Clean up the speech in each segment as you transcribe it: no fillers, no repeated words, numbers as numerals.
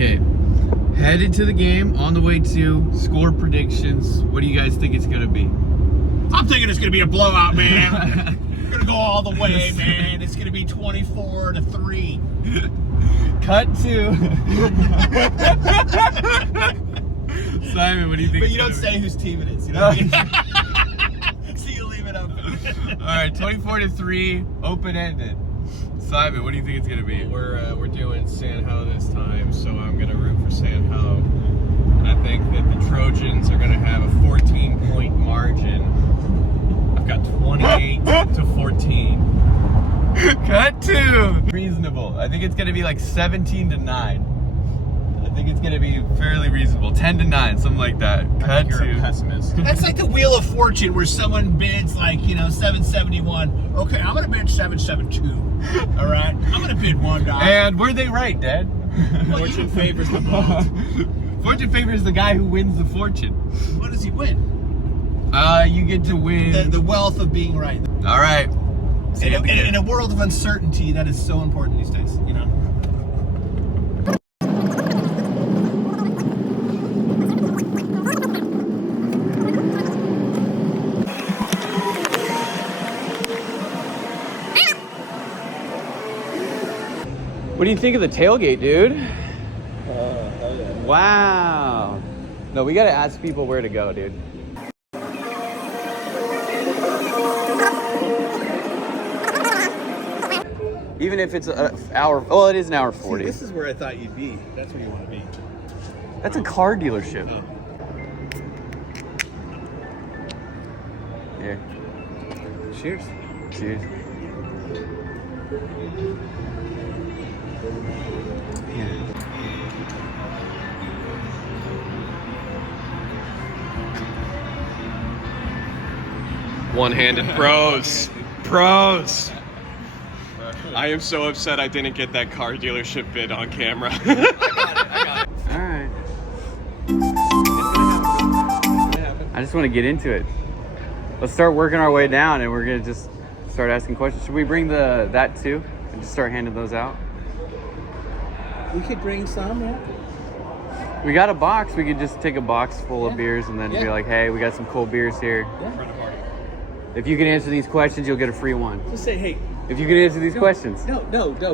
Okay, headed to the game, on the way to score predictions. What do you guys think it's gonna be? I'm thinking it's gonna be a blowout, man. We're gonna go all the way, man. It's gonna be 24-3. Cut to Simon. What do you think? But you don't say whose team it is. You know what I mean? So you leave it up. All right, 24-3, open-ended. Simon, what do you think it's gonna be? We're doing San Ho this time, so I'm gonna root for San Ho. And I think that the Trojans are gonna have a 14-point margin. I've got 28-14. Cut to reasonable. I think it's gonna be like 17-9. I think it's gonna be fairly reasonable. 10-9, something like that. Cut You're a to. pessimist. That's like the Wheel of Fortune where someone bids like, 771. Okay, I'm gonna bid 772. All right, I'm gonna bid $1. And were they right, Dad? Fortune favors the bold. Fortune favors the guy who wins the fortune. What does he win? You get to win. The wealth of being right. All right. In a world of uncertainty, that is so important these days, What do you think of the tailgate, dude? Wow. No, we gotta ask people where to go, dude. Even if it's an hour, well, it is an hour 40. See, this is where I thought you'd be. That's where you want to be. That's a car dealership. Oh. Here. Cheers. Cheers. One-handed pros. Pros. I am so upset I didn't get that car dealership bid on camera. All right. I just want to get into it. Let's start working our way down, and we're gonna just start asking questions. Should we bring that too, and just start handing those out? We could bring some, yeah. We got a box. We could just take a box full of beers and then be like, "Hey, we got some cool beers here. If you can answer these questions, you'll get a free one." Just say, hey. If you can answer these questions. No.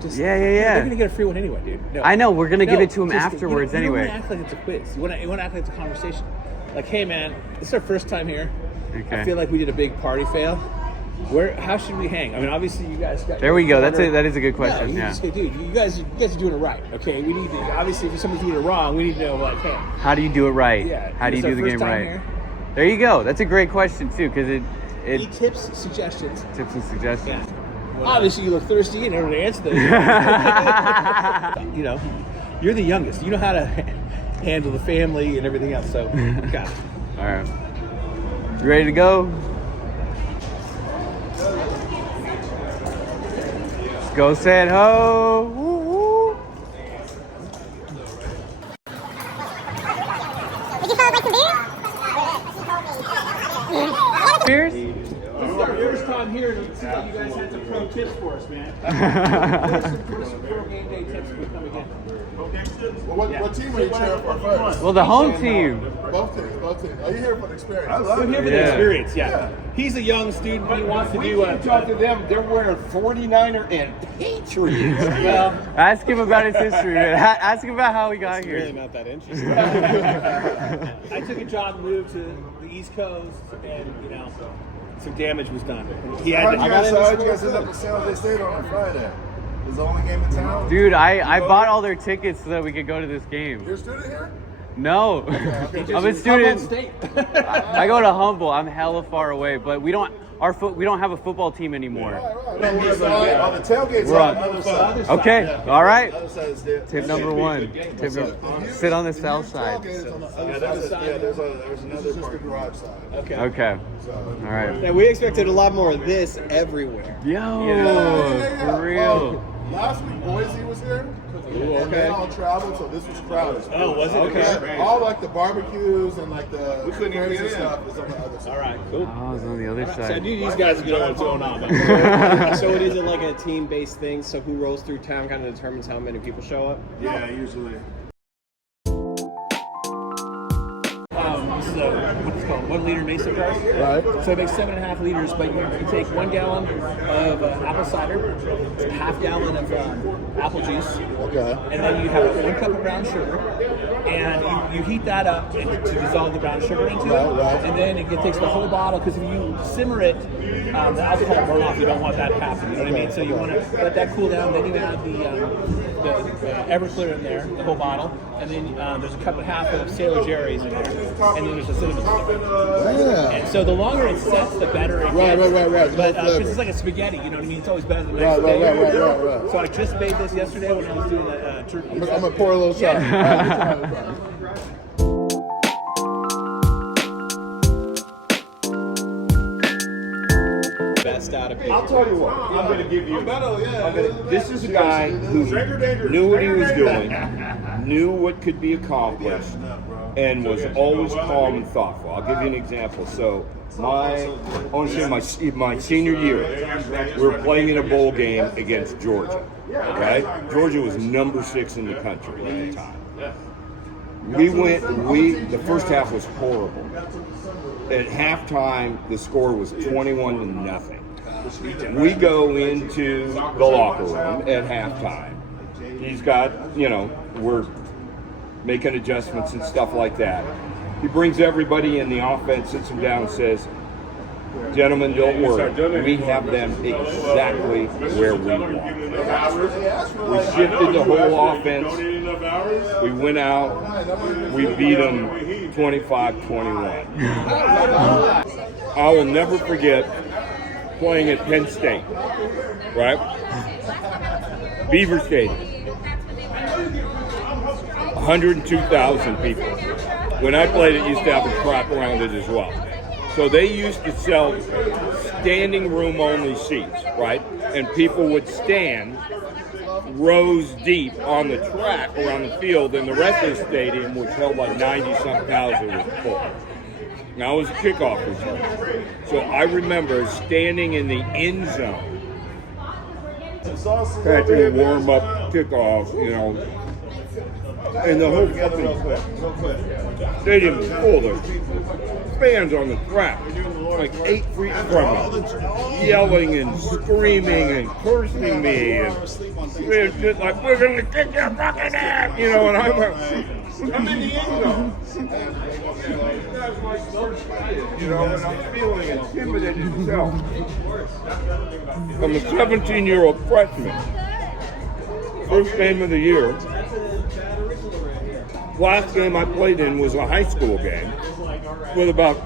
Just Yeah. They're gonna get a free one anyway, dude. No. I know. We're gonna give it to them just- afterwards you anyway. You want to act like it's a quiz. You want to act like it's a conversation. Like, hey, man, this is our first time here. Okay. I feel like we did a big party fail. How should we hang? I mean, obviously, you guys got. There we go. That is a good question. No, you Yeah. just go, dude. You guys are doing it right. Okay, we need to. Obviously, if somebody's doing it wrong, we need to know, like, hey. How do you do it right? Yeah. How do you this do our the first game time right? here? There you go. That's a great question too, because it Any tips, suggestions? tips and suggestions. Yeah. Obviously, you look thirsty and everyone answer those. You're the youngest. You know how to handle the family and everything else. So, got it. All right. You ready to go? Let's go, San Ho. Woo, woo. Did you celebrate some beers? Cheers. This is our first time here, and it seems like you guys had some pro tips for us, man. What are some pro game day tips we come again? Well, what team are you cheering for first? Well, the home team. Both teams. Are you here for the experience? I We're here for the experience, yeah. He's a young student. He wants to do Talk to them. They're wearing 49er and Patriots. well. Ask him about his history, man. Ask him about how he got Really here. not that interesting. I took a job to move to the East Coast, and some damage was done. He had to. How'd you guys end up in San Jose State on a Friday? Is the only game in town? Dude, I bought all their tickets so that we could go to this game. You're a student here? No, I'm a student. I go to Humboldt. I'm hella far away, but we don't have a football team anymore. Right. No, we're on the tailgate's We're on on- the other side. Okay, all right. Other side is there. Tip number one. Sit on the south side. Tailgate is on the other side. Yeah, there's another part. The garage side. Okay. All right. Yeah, we expected a lot more of this everywhere. Yo, Yeah. for real. Last week, Boise was here. And they all traveled, so this was crowded. Oh, was it? Okay. All like the barbecues and like the crazy stuff is on the other side. All right, cool. Oh, it's on the other So I side. knew these guys would know what's going on. So it isn't like a team-based thing. So who rolls through town kind of determines how many people show up. Yeah, usually. 1 liter mason jars. Right. So it makes 7.5 liters, but you take 1 gallon of apple cider, half gallon of apple juice, Okay. and then you have 1 cup of brown sugar, and you heat that up to dissolve the brown sugar into Right, it, right. and then it takes the whole bottle, because if you simmer it, the alcohol will burn off. You don't want that to happen, you know what I mean? So you want to let that cool down, then you add the Everclear in there, the whole bottle, and then there's a cup and a half of Sailor Jerry's in there, and then there's a cinnamon stick. Yeah. And so the longer it sets, the better it Right, gets. right, right. But No because flavor. it's like a spaghetti, you know what I mean? It's always better than the Right, next day. right, right. So I just made this yesterday when I was doing the turkey. I'm gonna pour a little shot. Yeah. All right, let's try it. Best out of people. I'll tell you what. I'm going to give you. Yeah. This is a guy who knew what he was doing, knew what could be accomplished, and was always calm and thoughtful. I'll give you an example. So, I want to say my senior year, we were playing in a bowl game against Georgia. Right? Georgia was number 6 in the country at the time. The first half was horrible. At halftime, the score was 21-0. We go into the locker room at halftime. He's got, we're making adjustments and stuff like that. He brings everybody in the offense, sits them down, and says, "Gentlemen, don't worry. We have them exactly where we want." We shifted the whole offense. We went out. We beat them 25-21. I will never forget playing at Penn State, right? Beaver Stadium. 102,000 people. When I played, it used to have a crap around it as well. So they used to sell standing room only seats, right? And people would stand rows deep on the track around the field, and the rest of the stadium, which held like 90-some thousand, was full. Now, I was a kickoff return. So I remember standing in the end zone, catching warm-up kickoff, and the whole fucking stadium was full of fans on the track, like 8 feet from me, yelling and screaming and cursing me, and it's just like, "We're gonna kick your fucking ass," and I'm in the end zone. And I'm feeling intimidated myself. I'm a 17-year-old freshman. First game of the year. Last game I played in was a high school game with about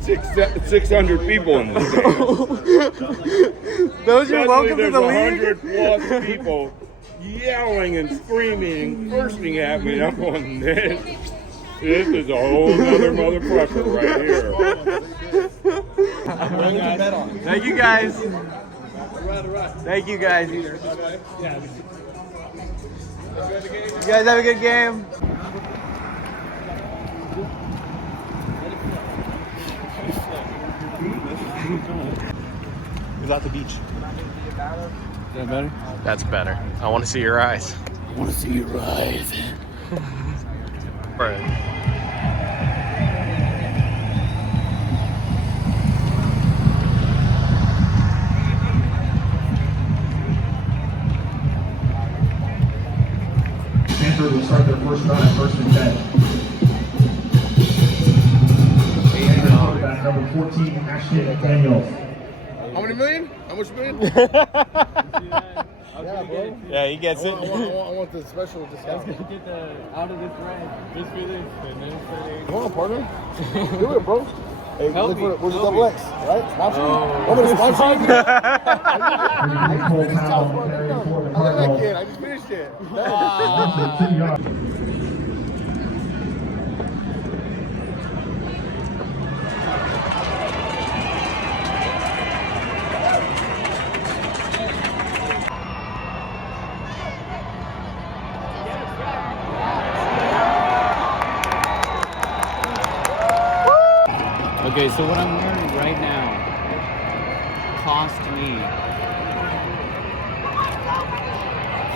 600 people in the game. Those are welcome to the league. 100+ people yelling and screaming and cursing at me. I'm going, this is a whole other motherfucker right here. Thank you guys. Thank you guys. You guys have a good game. He's at the beach. Is that better? That's better. I want to see your eyes. I want to see your eyes. Right. Stanford will start their first run at 1st and 10. Quarterback number 14, Ashton Daniels. How many million? How much million? Yeah, he gets it. I want the special discount. Get the out of this rank. Just for this. Come on, partner. Do it, bro. Hey, Help look me, for it. Where's the help double me. X? Right? Sponsor you? Oh. I'm going to sponsor you. Full time carry for the I like that Cardinals. kid. I just finished it. Okay, so what I'm wearing right now cost me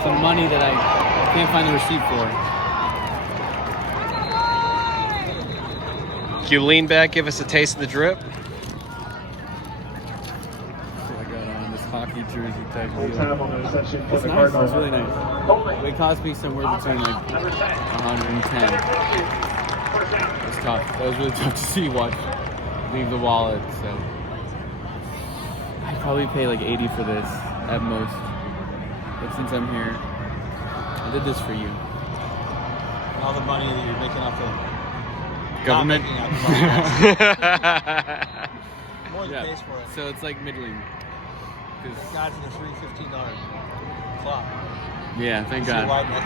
some money that I can't find the receipt for. you lean back, give us a taste of the drip. So I got on this hockey jersey type deal. It's nice. It's really nice. It cost me somewhere between like 110. It's tough. That was really tough to see. Leave the wallet. So I'd probably pay like 80 for this at most. But since I'm here, I did this for you. All the money that you're making off the Government. More than pays for it. So it's like middling. Thank God for the free $15 clock. Yeah, thank See the God. wide neck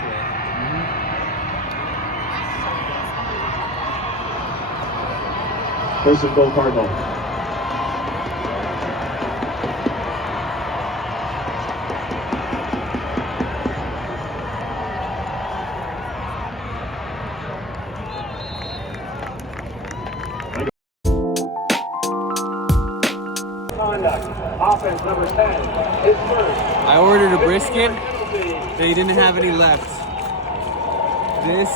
away. First and goal, Cardinal. Offense number 10 is first. I ordered a brisket. They didn't have any left. This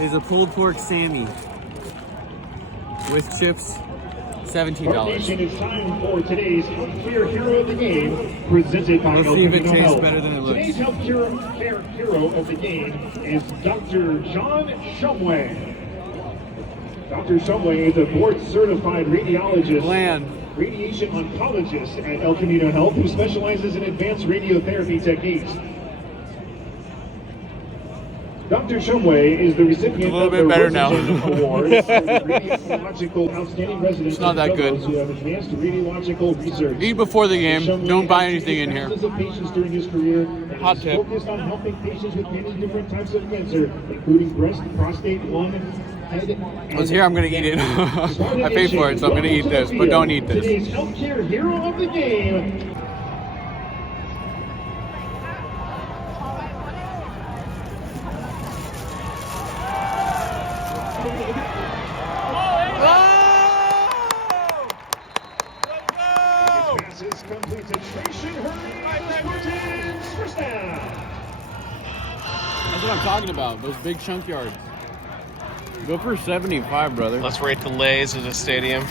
is a pulled pork Sammy with chips, $17. It's time for today's Healthcare Hero of the Game, presented by Let's see if it El Camino tastes Health. better than it looks. Today's Healthcare Hero of the Game is Dr. John Shumway. Dr. Shumway is a board-certified radiologist, Bland. radiation oncologist at El Camino Health, who specializes in advanced radiotherapy techniques. Dr. Shumway is the recipient a little of bit the better now. Rosen Award for the Radiological Outstanding Resident It's not that good. who have advanced radiological research. Eat before the game. Shumway Don't buy has anything in treated here. thousands of patients during his career and Hot is tip. focused on helping patients with many different types of cancer, including breast, prostate, lung, head, and Let's hear I'm gonna eat it. I paid for it, so I'm gonna eat this, but don't eat this. Today's Healthcare Hero of the Game. Passes complete to Tracy Hurley. Spartans first down. That's what I'm talking about. Those big chunk yards. Go for 75, brother. Let's rate the lays of the stadium.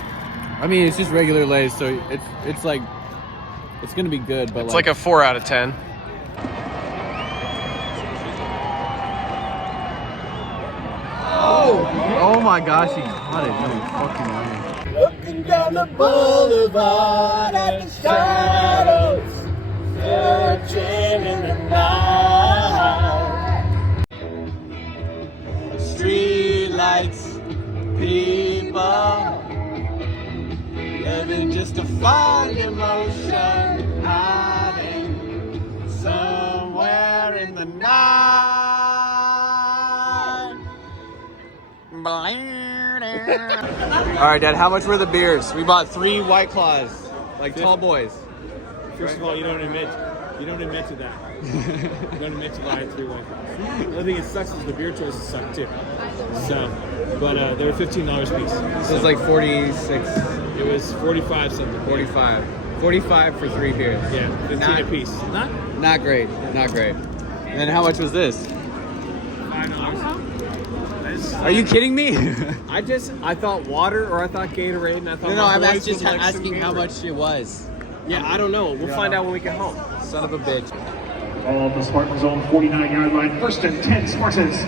I mean, it's just regular Lay's, so it's like it's gonna be good, but It's like a 4 out of 10. oh my gosh, he caught it. No fucking way. Looking down the boulevard at the shadows, searching in the night. Street lights, people, living just to find emotion, hiding somewhere in the night. All right, Dad. How much were the beers? We bought 3 White Claws, like tall boys. First of all, you don't admit to that. You don't admit to buying 3 White Claws. The other thing it sucks is the beer choices suck too. So, but they were $15 a piece. So it's like 46, It was 45 something. 45. 45 for 3 beers. Yeah, 15 a piece. Not great. Not great. And then how much was this? $5. Are you kidding me? I thought water or I thought Gatorade, and I thought. No, I'm boys just would like some asking how Gatorade. much it was. Yeah, I don't know. We'll find out when we get home. Son of a bitch. All of the Spartans own 49-yard line. First and 10 Spartans.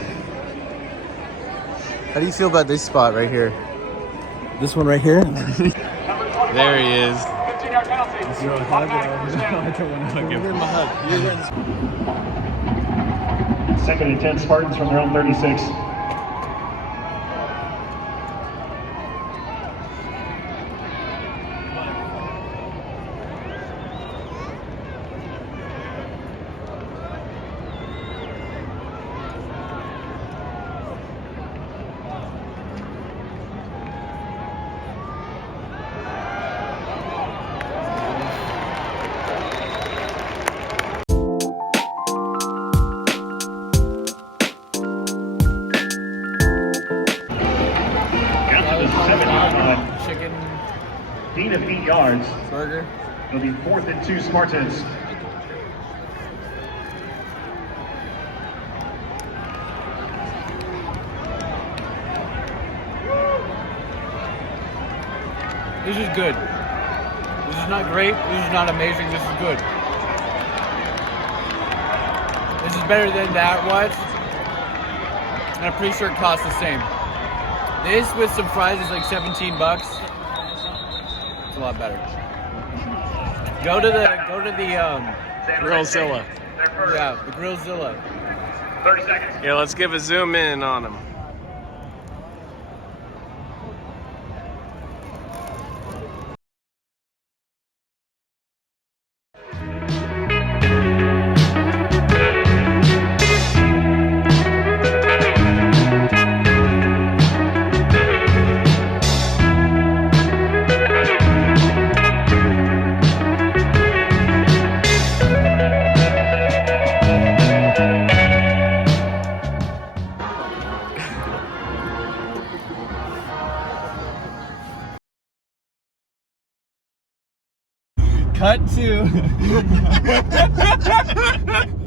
How do you feel about this spot right here? This one right here? There he is. 15-yard penalty. Give him a hug. Second and 10 Spartans from their own 36. Got to the 7-yard line. Chicken Gain of 8 yards. burger. It'll be 4th and 2 Spartans. This is good. This is not great. This is not amazing. This is good. This is better than that was. And I'm pretty sure it costs the same. This with some fries is like $17. It's a lot better. Go to the Grillzilla. yeah, the Grillzilla. 30 seconds. Yeah, let's give a zoom in on them. Cut to